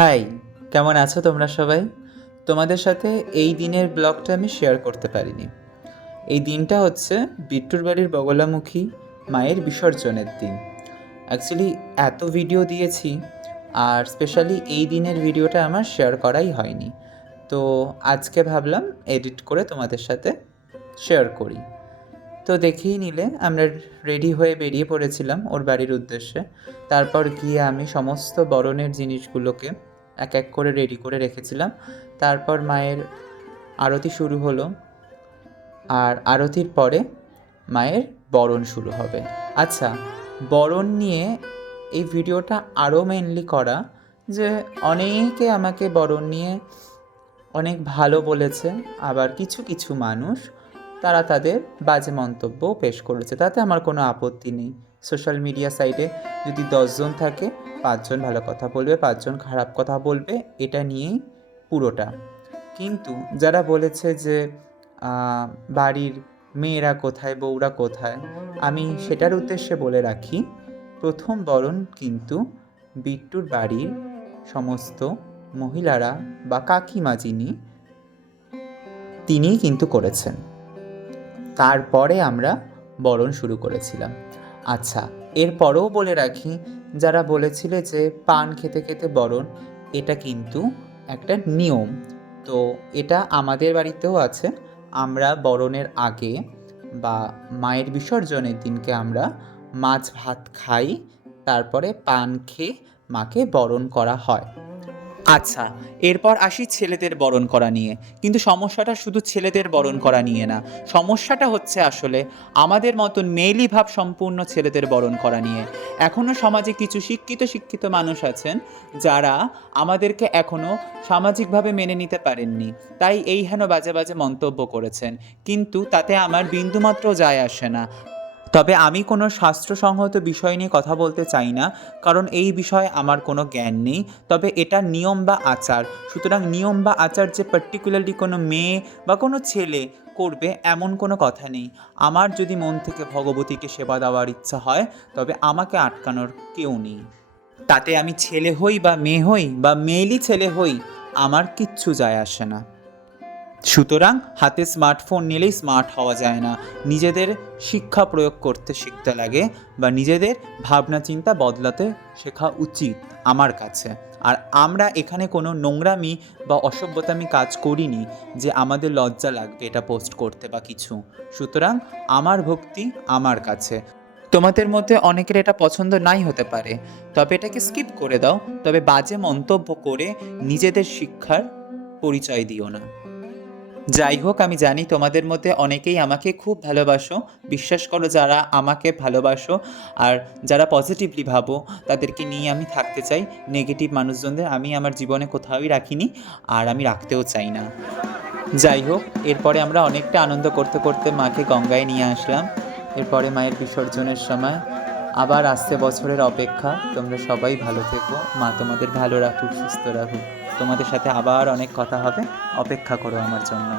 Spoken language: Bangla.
হাই, কেমন আছো তোমরা সবাই? তোমাদের সাথে এই দিনের ব্লগটা আমি শেয়ার করতে পারিনি। এই দিনটা হচ্ছে বিট্টুর বাড়ির বগলামুখী মায়ের বিসর্জনের দিন। অ্যাকচুয়ালি এত ভিডিও দিয়েছি, আর স্পেশালি এই দিনের ভিডিওটা আমার শেয়ার করাই হয়নি। তো আজকে ভাবলাম এডিট করে তোমাদের সাথে শেয়ার করি। তো দেখেই নিলে আমরা রেডি হয়ে বেরিয়ে পড়েছিলাম ওর বাড়ির উদ্দেশ্যে। তারপর গিয়ে আমি সমস্ত বরণের জিনিসগুলোকে এক এক করে রেডি করে রেখেছিলাম। তারপর মায়ের আরতি শুরু হলো, আর আরতির পরে মায়ের বরণ শুরু হবে। আচ্ছা, বরণ নিয়ে এই ভিডিওটা আরও মেনলি করা যে অনেকে আমাকে বরণ নিয়ে অনেক ভালো বলেছে, আবার কিছু কিছু মানুষ তারা তাদের বাজে মন্তব্যও পেশ করেছে। তাতে আমার কোনো আপত্তি নেই। সোশ্যাল মিডিয়া সাইটে যদি 10 জন থাকে, 5 জন ভালো কথা বলবে, 5 জন খারাপ কথা বলবে, এটা নিয়েই পুরোটা। কিন্তু যারা বলেছে যে বাড়ির মেয়েরা কোথায়, বউরা কোথায়, আমি সেটার উদ্দেশ্যে বলে রাখি, প্রথম বরণ কিন্তু বিট্টুর বাড়ির সমস্ত মহিলারা বা কাকিমা যিনি, তিনিই কিন্তু করেছেন। তারপরে আমরা বরণ শুরু করেছিলাম। আচ্ছা, এরপরেও বলে রাখি, যারা বলেছিলে যে পান খেতে খেতে বরণ, এটা কিন্তু একটা নিয়ম। তো এটা আমাদের বাড়িতেও আছে। আমরা বরণের আগে বা মায়ের বিসর্জনের দিনকে আমরা মাছ ভাত খাই, তারপরে পান খেয়ে মাকে বরণ করা হয়। আচ্ছা, এরপর আসি ছেলেদের বরণ করা নিয়ে। কিন্তু সমস্যাটা শুধু ছেলেদের বরণ করা নিয়ে না, সমস্যাটা হচ্ছে আসলে আমাদের মতন মেয়েলি ভাব সম্পূর্ণ ছেলেদের বরণ করা নিয়ে। এখনও সমাজে কিছু শিক্ষিত মানুষ আছেন যারা আমাদেরকে এখনও সামাজিকভাবে মেনে নিতে পারেননি, তাই এই হেন বাজে বাজে মন্তব্য করেছেন। কিন্তু তাতে আমার বিন্দুমাত্র যায় আসে না। তবে আমি কোনো শাস্ত্রসংহত বিষয় নিয়ে কথা বলতে চাই না, কারণ এই বিষয়ে আমার কোনো জ্ঞান নেই। তবে এটা নিয়ম বা আচার, সুতরাং নিয়ম বা আচার যে পার্টিকুলারলি কোনো মেয়ে বা কোনো ছেলে করবে এমন কোনো কথা নেই। আমার যদি মন থেকে ভগবতীকে সেবা দেওয়ার ইচ্ছা হয়, তবে আমাকে আটকানোর কেউ নেই। তাতে আমি ছেলে হই বা মেয়ে হই বা মেয়েলি ছেলে হই, আমার কিচ্ছু যায় আসে না। সুতরাং হাতে স্মার্টফোন নিলেই স্মার্ট হওয়া যায় না। নিজেদের শিক্ষা প্রয়োগ করতে শিখতে লাগে, বা নিজেদের ভাবনা চিন্তা বদলাতে শেখা উচিত আমার কাছে। আর আমরা এখানে কোনো নোংরামি বা অসভ্যতামি কাজ করিনি যে আমাদের লজ্জা লাগবে এটা পোস্ট করতে বা কিছু। সুতরাং আমার ভক্তি আমার কাছে। তোমাদের মধ্যে অনেকের এটা পছন্দ নাই হতে পারে, তবে এটাকে স্কিপ করে দাও। তবে বাজে মন্তব্য করে নিজেদের শিক্ষার পরিচয় দিও না। যাই হোক, আমি জানি তোমাদের মধ্যে অনেকেই আমাকে খুব ভালোবাসো। বিশ্বাস করো, যারা আমাকে ভালোবাসো আর যারা পজিটিভলি ভাবো, তাদেরকে নিয়ে আমি থাকতে চাই। নেগেটিভ মানুষজনদের আমি আমার জীবনে কোথাওই রাখিনি, আর আমি রাখতেও চাই না। যাই হোক, এরপরে আমরা অনেকটা আনন্দ করতে করতে মাকে গঙ্গায় নিয়ে আসলাম। এরপরে মায়ের বিসর্জনের সময় আবার আসছে বছরের অপেক্ষা। তোমরা সবাই ভালো থেকো, মা তোমাদের ভালো রাখুক, সুস্থ রাখুক। তোমাদের সাথে আবার অনেক কথা হবে, অপেক্ষা করো আমার জন্য।